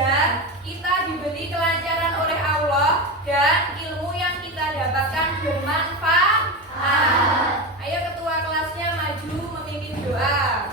belajar, kita diberi kelancaran oleh Allah dan ilmu yang kita dapatkan bermanfaat. Ayo ketua kelasnya maju memimpin doa.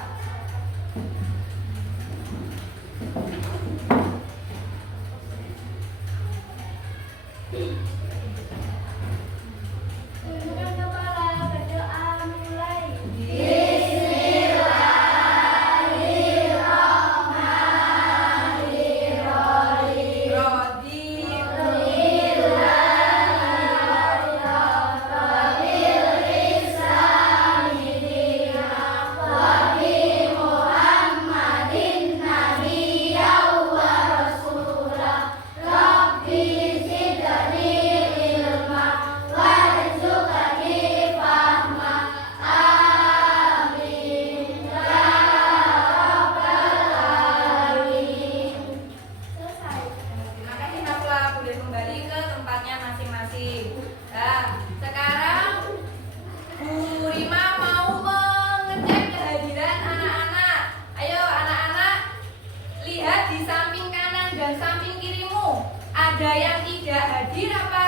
Ada yang tidak hadir apa?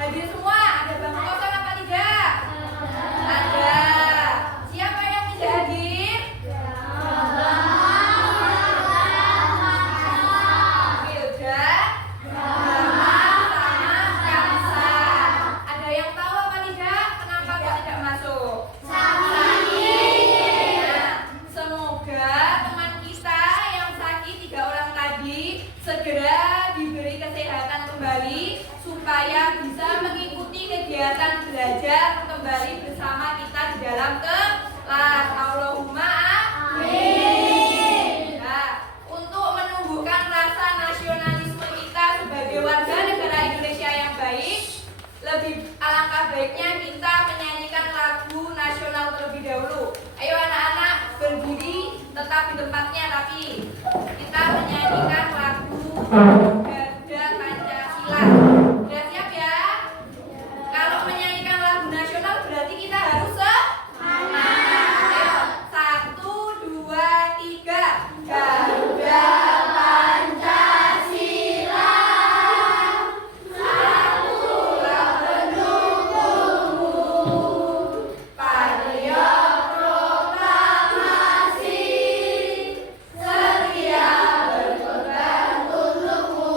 Hadir semua? Ada bangku kosong apa tidak? Ada. Siapa yang tidak hadir? Wilda, Rama, sama Kansa. Ada yang tahu apa tidak? Kenapa kok tidak masuk? Semoga teman kita yang sakit 3 orang tadi segera diberi kesehatan kembali supaya bisa mengikuti kegiatan belajar kembali bersama kita di dalam kelas. Allahumma amin. Nah, untuk menumbuhkan rasa nasionalisme kita sebagai warga negara Indonesia yang baik, lebih alangkah baiknya kita menyanyikan lagu nasional terlebih dahulu. Ayo anak-anak berdiri tetap di tempatnya, tapi kita menyanyikan lagu Garda Pancasila. Sudah siap ya? Kalau menyanyikan lagu nasional berarti kita harus semangat. Ayo, 1, 2, 3. Garda Pancasila, satulah pendukungmu. Patriot proklamasi, setia berkorban untukmu.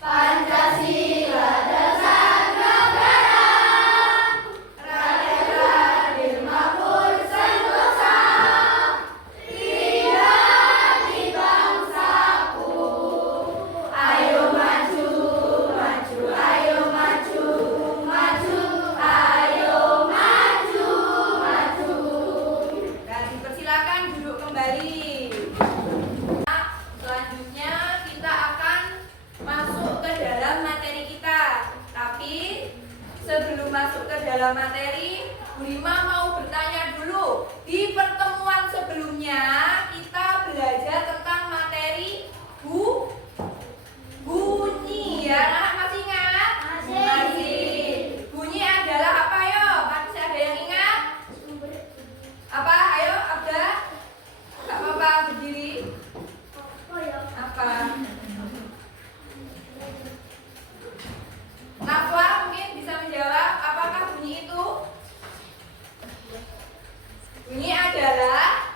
Pancasila dasar negara, rakyat adil makmur sentosa, tidak di bangsaku. Ayo maju, maju, ayo maju, maju, ayo maju, maju. Dan dipersilakan duduk kembali. Selanjutnya kita akan masuk ke dalam materi kita. Tapi sebelum masuk ke dalam materi, Bu Rima mau bertanya dulu. Di pertemuan sebelumnya kita belajar tentang materi bunyi ya. Anak masih ingat? Masih. Bunyi adalah apa yo? Masih ada yang ingat? Apa? Ayo, Abda. Gak apa-apa berdiri. Apa? Nafwa mungkin bisa menjawab apakah bunyi itu? Bunyi adalah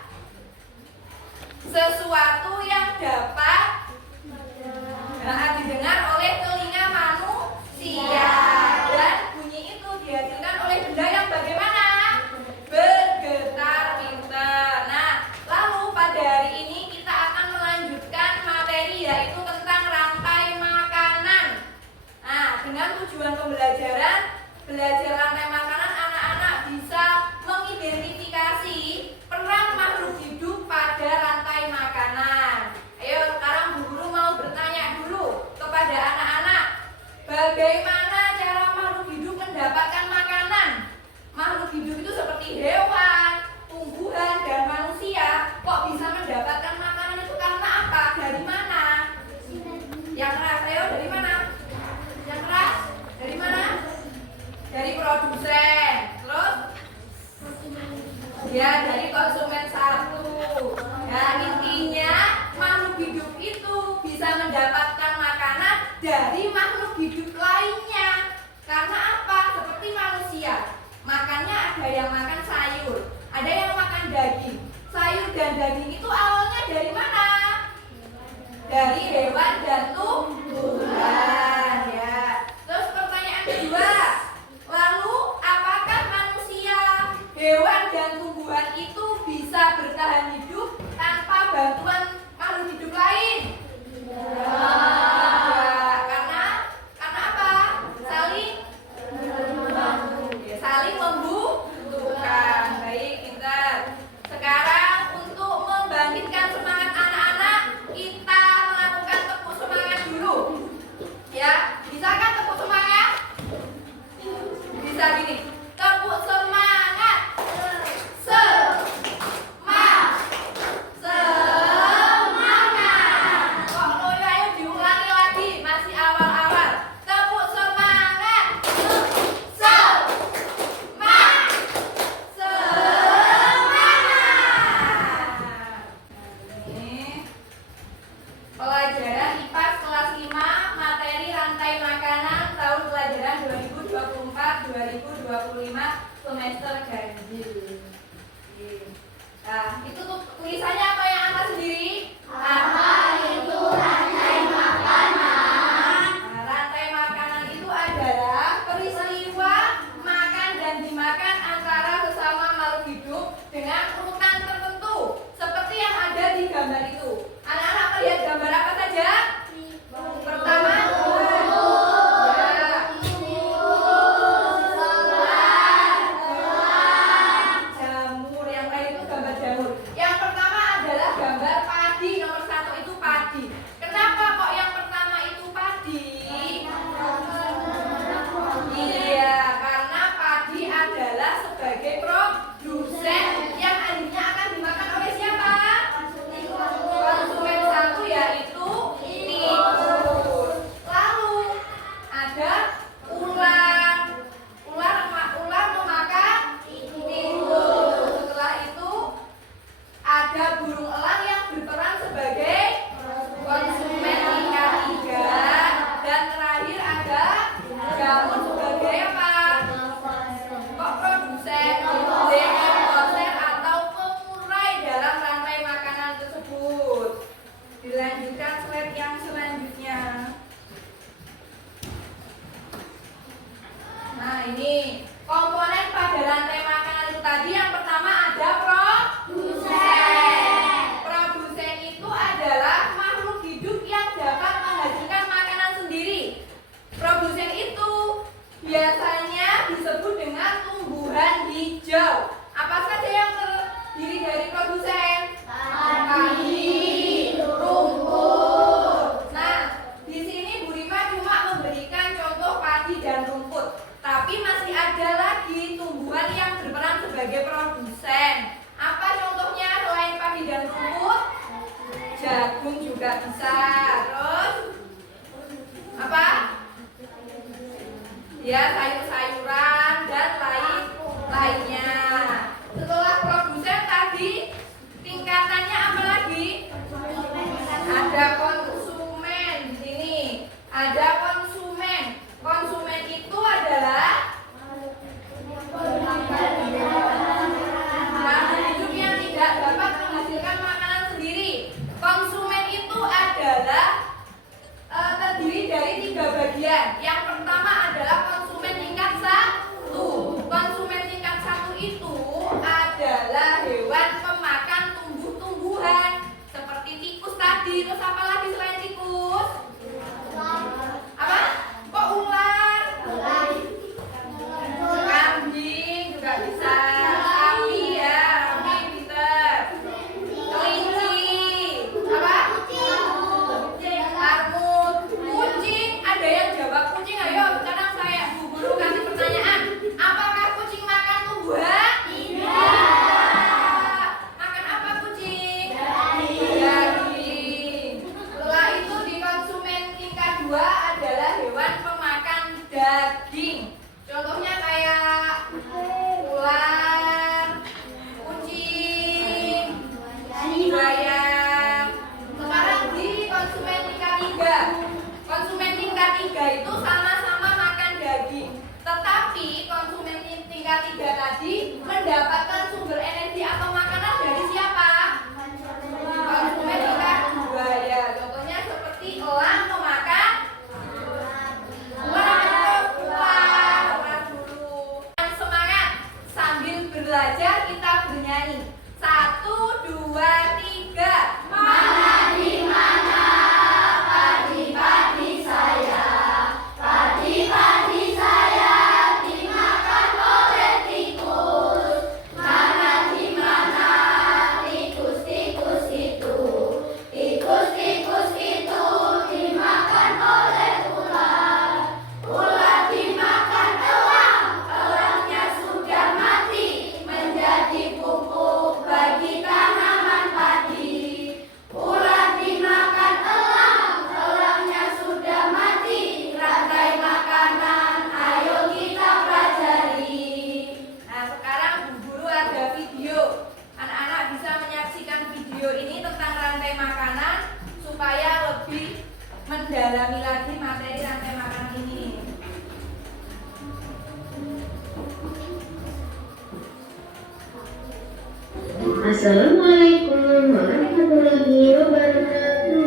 sesuatu yang dapat didengar oleh telinga manusia, dan bunyi itu dihasilkan oleh benda yang bagaimana? Bergetar pintar. Nah, lalu pada hari ini kita akan melanjutkan materi yaitu tentang rantai makanan. Nah, dengan tujuan pembelajaran belajar rantai makanan, anak-anak bisa mengidentifikasi peran makhluk hidup pada rantai makanan. Ayo sekarang Bu Guru mau bertanya dulu kepada anak-anak, bagaimana cara makhluk hidup mendapatkan makanan? Makhluk hidup itu seperti hewan, tumbuhan, dan manusia. Kok bisa mendapatkan makanan itu karena apa? Dari mana? Yang keras, ayo dari mana? Yang keras? Dari mana? Dari produsen. Terus? Ya, dari konsumen satu. Nah, intinya makhluk hidup itu bisa dari makhluk hidup lainnya. Karena apa? Seperti manusia, makannya ada yang makan sayur, ada yang makan daging. Sayur dan daging itu awalnya dari mana? Dari hewan dan tumbuhan, ya. Terus pertanyaan kedua, lalu apakah manusia, hewan dan tumbuhan itu bisa bertahan hidup tanpa bantuan makhluk hidup lain? Karena apa? Saling membutuhkan. Baik, pintar. Sekarang untuk membangkitkan semangat anak-anak, kita melakukan tepuk semangat dulu. Ya, bisa kan tepuk semangat? Bisa gini. Tepuk semangat. Kok loyo, ayo diulangi lagi, masih awal-awal. Tepuk semangat. Ini pelajaran IPA kelas 5, materi rantai makanan tahun pelajaran 2024-2025 semester ganjil. Nah, itu tuh tulisannya apa yang angkat sendiri? Apa itu rantai makanan? Nah, rantai makanan itu adalah peristiwa makan dan dimakan antara sesama makhluk hidup dengan urutan tertentu, seperti yang ada di gambar itu. Anak-anak melihat gambar apa saja? Pertama, jamur. Yang lain itu gambar jamur. Yang pertama adalah gambar padi. Nomor 1 itu padi. Kenapa kok yang pertama itu padi? Iya, karena padi adalah sebagai produsen yang akhirnya akan dimakan oleh siapa? Konsumen satu, yaitu tikus. Lalu ada ular. Ular memakan tikus. Setelah itu ada burung elang yang berperan sebagai konsumen tingkat 3. Dan terakhir ada jamur sebagai apa? Kok produsen? Konser atau pengurai dalam rantai makanan tersebut. Dilanjutkan slide yang selanjutnya. Nah, ini komponen pada rantai makanan itu tadi. Yang pertama ada produsen. Produsen itu adalah makhluk hidup yang dapat menghasilkan makanan sendiri. Produsen itu biasanya disebut dengan tumbuhan hijau. Apa saja yang terdiri dari produsen? Padi, rumput. Nah, di sini Bu Rima cuma memberikan contoh padi dan rumput, tapi masih ada lagi tumbuhan yang berperan sebagai produsen. Apa contohnya selain padi dan rumput? Jagung juga bisa. Terus apa? Ya, sayur-sayuran dan lainnya. Setelah produsen tadi, tingkatannya apa lagi? Ada konsumen. Di sini ada konsumen. Konsumen itu adalah makhluk hidup yang tidak dapat menghasilkan makanan sendiri. Konsumen itu adalah terdiri dari 3 bagian. Yang pertama adalah konsumen tingkat 1. Konsumen tingkat 1 itu adalah hewan pemakan tumbuh-tumbuhan seperti tikus tadi. Terus apa lagi selain tikus? Apa? Kok ular? Kambing juga bisa. Sapi, ya, sapi pinter. Kelinci. Apa? Marmut. Kucing. Ada yang jawab kucing? Ayo, sekarang saya Bu Guru kasih pertanyaan. Apakah kucing makan tumbuhan? Tidak. Makan apa kucing? Daging. Setelah itu di konsumen tingkat 2 adalah hewan pemakan daging. Contohnya kayak ular, kucing, ayam. Sekarang di konsumen tingkat 3. Konsumen tingkat tiga tadi mendapatkan sumber energi atau makanan dari siapa? Konsumen tingkat 2 ya. Contohnya seperti elang memakan ular dulu. Semangat sambil belajar kita bernyanyi. 1, 2, 3. Mana di mana padi-padi saya? Padi-padi saya dimakan oleh tikus. Mana di mana tikus-tikus itu? Tikus-tikus itu dimakan oleh ular. Ular dimakan elang. Elangnya sudah mati menjadi pupuk bagi tanaman padi. Ular dimakan elang. Elangnya sudah mati. Rantai makanan, ayo kita pelajari. Nah, sekarang Bu Guru ada video. Anak-anak bisa menyaksikan video ini tentang rantai makanan supaya lebih mendalami lagi materi rantai makanan ini. Assalamualaikum warahmatullahi wabarakatuh.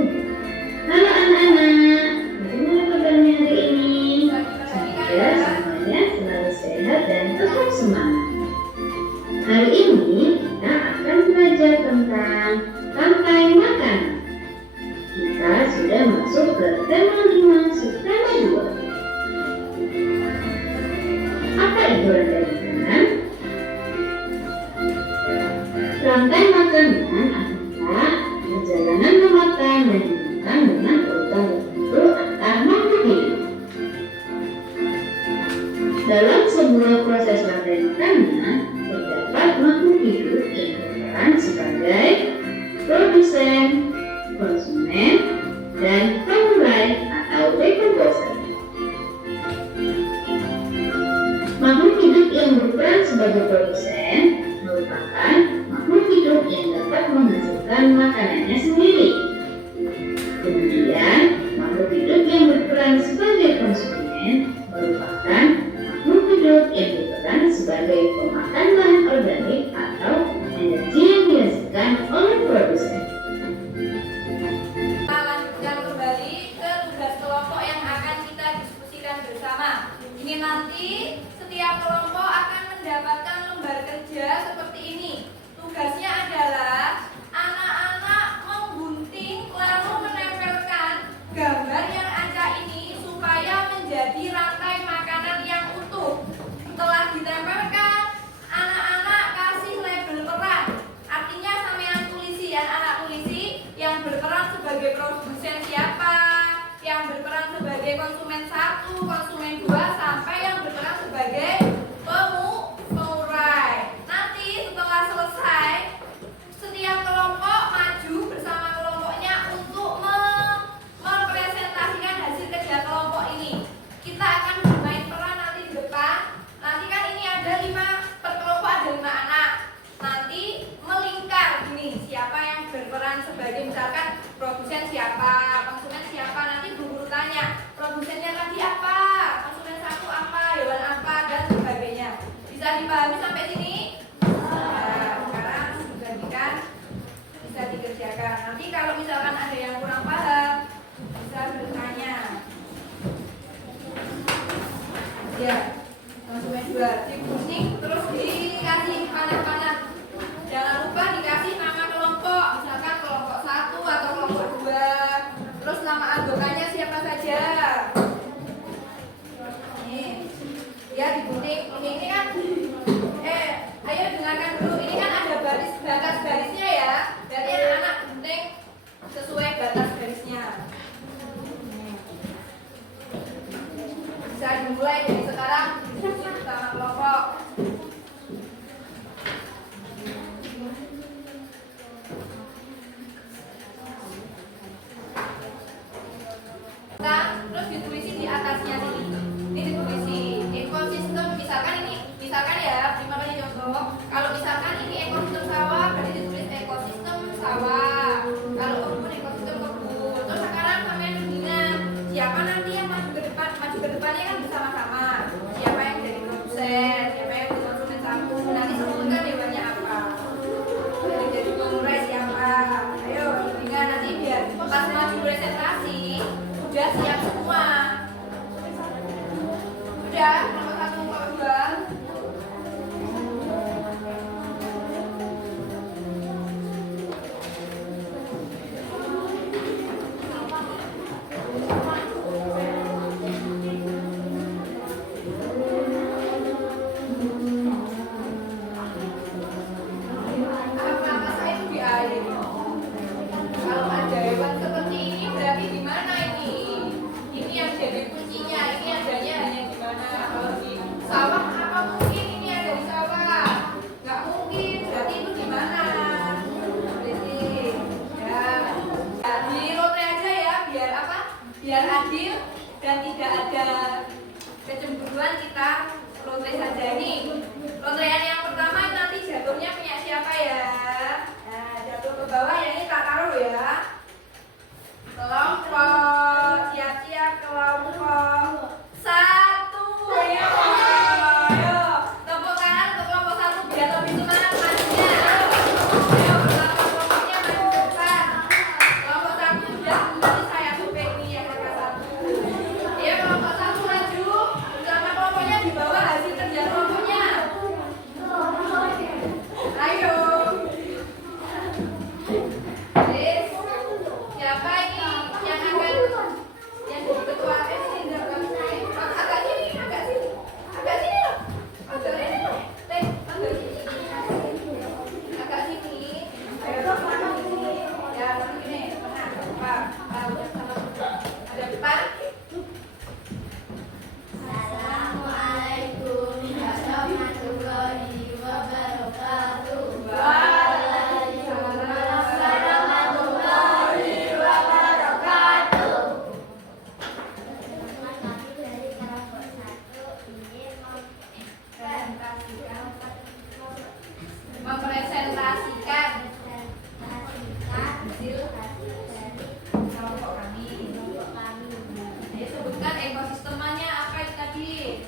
Halo anak-anak, bagaimana kabarnya hari ini? Semoga semuanya selalu sehat dan tetap semangat. Hari ini kita akan belajar tentang rantai makanan. Kita sudah masuk ke tema 5 subtema 2. Apa itu rantai makanan? Rantai makanan adalah perjalanan memakan dan dimakan dengan urutan tertentu antar makhluk hidup. Dalam sebuah proses rantai makanan, terdapat makhluk hidup yang berperan sebagai produsen, konsumen, dan pengurai atau decomposer. Makhluk hidup yang berperan sebagai produsen merupakan makhluk hidup yang dapat menghasilkan makanannya sendiri. Kemudian, makhluk hidup yang berperan sebagai konsumen merupakan makhluk hidup yang berperan sebagai pemakan bahan organik atau energi yang dihasilkan oleh produsen. Kita lanjutkan kembali ke tugas kelompok yang akan kita diskusikan bersama. Ini nanti setiap kelompok akan mendapatkan lembar kerja seperti ini. Tugasnya adalah anak-anak menggunting lalu menempelkan gambar yang ada ini supaya menjadi rantai makanan yang utuh. Setelah ditempelkan, anak-anak kasih label peran. Artinya sampean tulisi, anak-anak tulisi yang berperan sebagai produsen siapa, yang berperan sebagai konsumen 1, konsumen 2, sampai yang berperan sebagai pengurai. Nanti setelah selesai, setiap kelompok maju bersama kelompoknya untuk mempresentasikan hasil kerja kelompok ini. Kita akan bermain peran nanti di depan. Nanti kan ini ada 5 per kelompok, ada 5 anak. Nanti melingkar gini, siapa yang berperan sebagai misalkan produsen siapa, konsumen siapa. Nanti guru tanya, produsennya tadi apa, konsumen 1 apa, hewan apa, dan sebagainya. Bisa dipahami sampai sini? Nah, sekarang dibagikan, bisa dikerjakan. Nanti kalau misalkan ada yang kurang paham, bisa bertanya. Ya, konsumen 2 digunting terus dikasih panah-panah. Jangan lupa dikasih nama kelompok, misalkan kelompok 1 atau kelompok 2. Terus nama anggotanya siapa saja. Nih, ya digunting. Ini kan ayo dengarkan dulu. Ini kan ada batas-barisnya ya. Jadi anak-anak gunting sesuai batas garisnya. Bisa dimulai dari sekarang diskusi bersama kelompok. Terus ditulisi di atasnya sini. Ini ditulisi ekosistem, misalkan ya, terima kasih contoh. Kalau misalkan ini ekosistem sawah, berarti ditulis ekosistem sawah. Kalau kebun, ekosistem kebun. Terus sekarang sampai begini, siapa nanti yang maju ke depan? Maju ke depannya kan bersama-sama. Siapa yang jadi Udah siap semua? Udah, nomor 1, nomor 2. Apa saya itu di air? Kalau ada hewan seperti ini berarti di mana ini? Ini yang jadi kuncinya. Ini adanya hanya di mana? Kalau di sawah apa mungkin ini ada di sawah? Nggak mungkin. Berarti itu di mana? Berarti ya. Di lotre aja ya, biar apa? Biar adil dan tidak ada kecemburuan, kita lotre saja nih. Lotrean yang pertama nanti jatuhnya punya siapa ya? Nah, jatuh ke bawah yang ini tak taruh ya. Kelompok, siap-siap kelompok 1. Ya, ayo. Tepuk tangan untuk kelompok 1 biar lebih semangat majunya. Ayo, kelompoknya maju ke depan. Kelompok 1 sudah, nanti saya supek nih yang angka 1. Ayo, kelompok 1 maju. Sama kelompoknya di bawah hasil kerja kelompoknya. Ayo. Yes. Siapa ini yang akan yang jadi ketua sini? Agak sini, agak sini. Agak sini loh. Agak sini loh. Agak sini. Agak sini. Ayo sama sini. Ya, sini. Nah, depan. Ada depan. Assalamualaikum warahmatullahi wabarakatuh. Mempresentasikan hasil kelompok kami. Ayo sebutkan ekosistemanya apa itu tadi?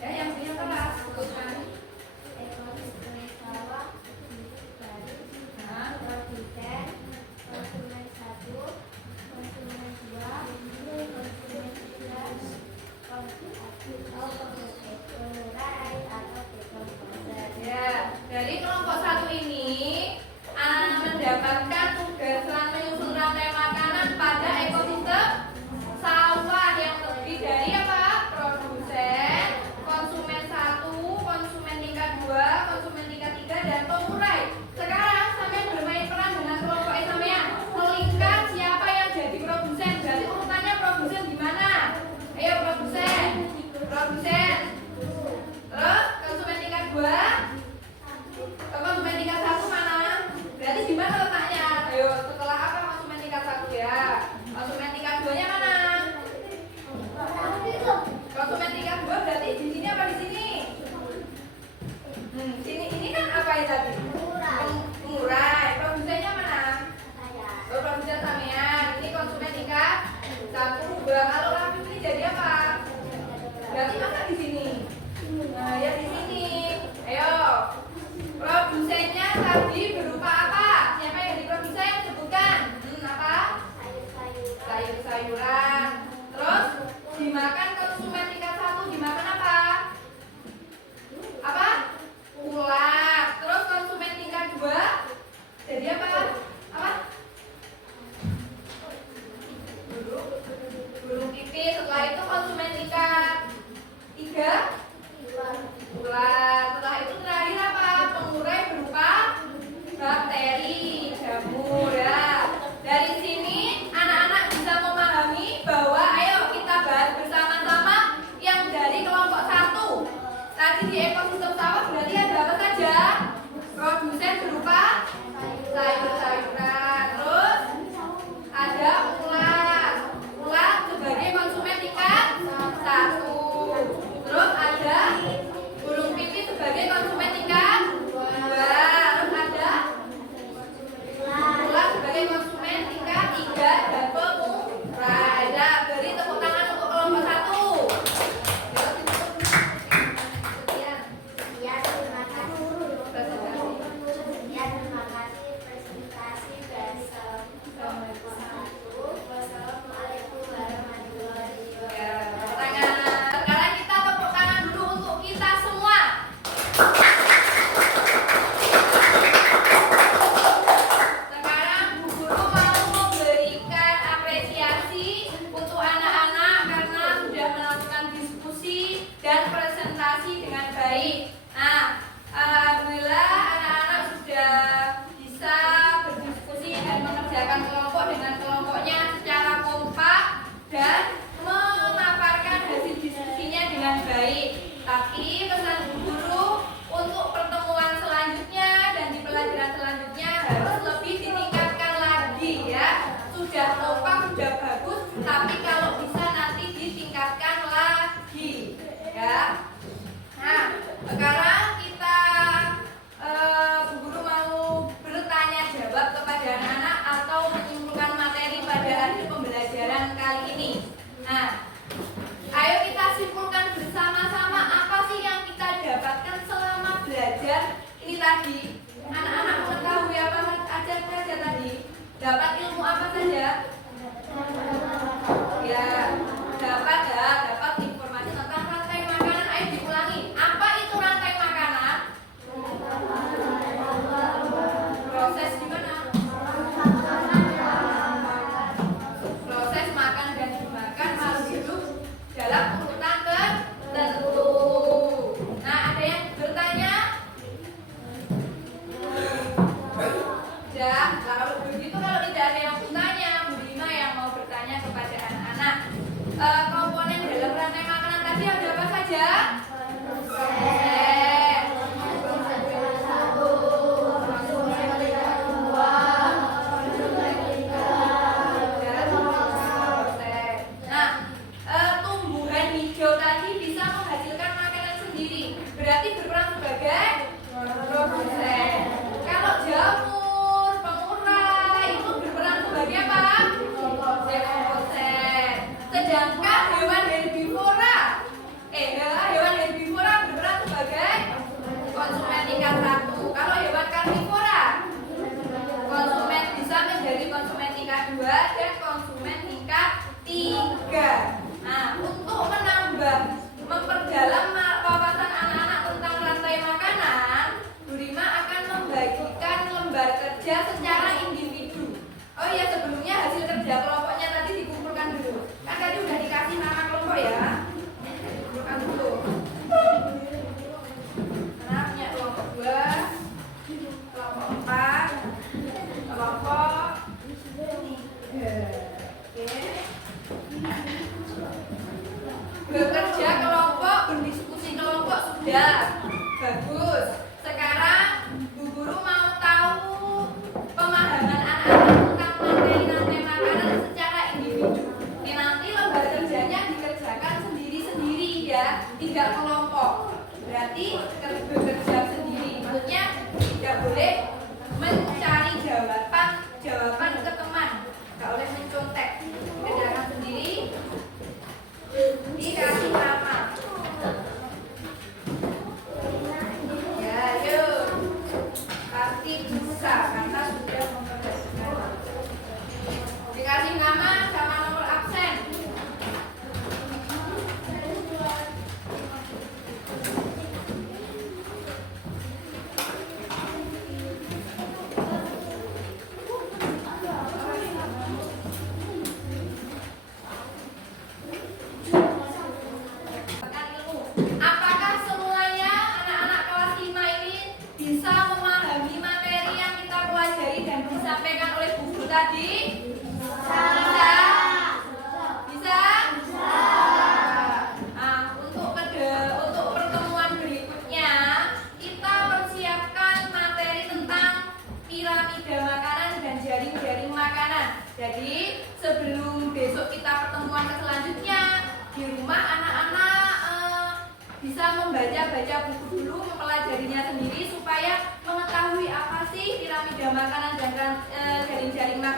Ya, yang punya kelas sebutkan. Ya, dari kelompok 1 ini mendapatkan tugas menyusun rantai makanan Nah, ayo kita simpulkan bersama-sama apa sih yang kita dapatkan selama belajar ini tadi. Anak-anak mengetahui apa saja tadi? Dapat ilmu apa saja? Ya, dapat informasi tentang rantai makanan. Ayo diulangi. Apa itu rantai makanan? Proses gimana? Proses makan dan dimakan makhluk hidup dalam urutan tertentu. Nah, ada yang bertanya? Ya, kalau begitu kalau tidak ada yang bertanya, Bu Rima yang mau bertanya kepada anak-anak. Komponen dalam rantai makanan tadi ada apa saja? Tumbuhan hijau tadi bisa menghasilkan makanan sendiri, berarti berperan sebagai produsen. Kalau jamur, pengurai itu berperan sebagai apa? Dekomposen. Sedangkan hewan herbivora berperan sebagai konsumen tingkat 1. Kalau hewan karnivora, konsumen bisa menjadi konsumen tingkat 2 dan konsumen tingkat 3. Nah, untuk memperdalam wawasan anak-anak tentang rantai makanan, Bu Rima akan membagikan lembar kerja secara individu. Oh iya, sebelumnya hasil kerja kelompoknya tadi dikumpulkan dulu. Kan tadi udah dikasih nama kelompok ya. Dikumpulkan dulu. Nah, punya kelompok 2, kelompok 4, kelompok 3. Oke. Bekerja kelompok, berdiskusi kelompok sudah bagus. Sekarang Bu Guru mau tahu pemahaman anak-anak tentang materi makanan secara individu. Ini nanti lembar kerjanya dikerjakan sendiri-sendiri ya, tidak kelompok. Berarti bekerja sendiri, maksudnya tidak boleh mencari jawaban ke teman, tidak boleh mencontek. Kerjakan sendiri. Dikasih nama. Ya, yuk. Pasti bisa karena sudah memperhatikan. Dikasih nama sama nomor absen. Apakah semuanya anak-anak kelas 5 ini bisa memahami materi yang kita pelajari dan disampaikan oleh Bu Guru tadi? Bisa? Bisa? Nah, untuk pertemuan berikutnya kita persiapkan materi tentang piramida makanan dan jaring-jaring makanan. Jadi sebelum besok kita pertemuan selanjutnya di rumah anak-anak bisa membaca buku dulu, mempelajarinya sendiri supaya mengetahui apa sih piramida makanan dan jaring-jaring makanan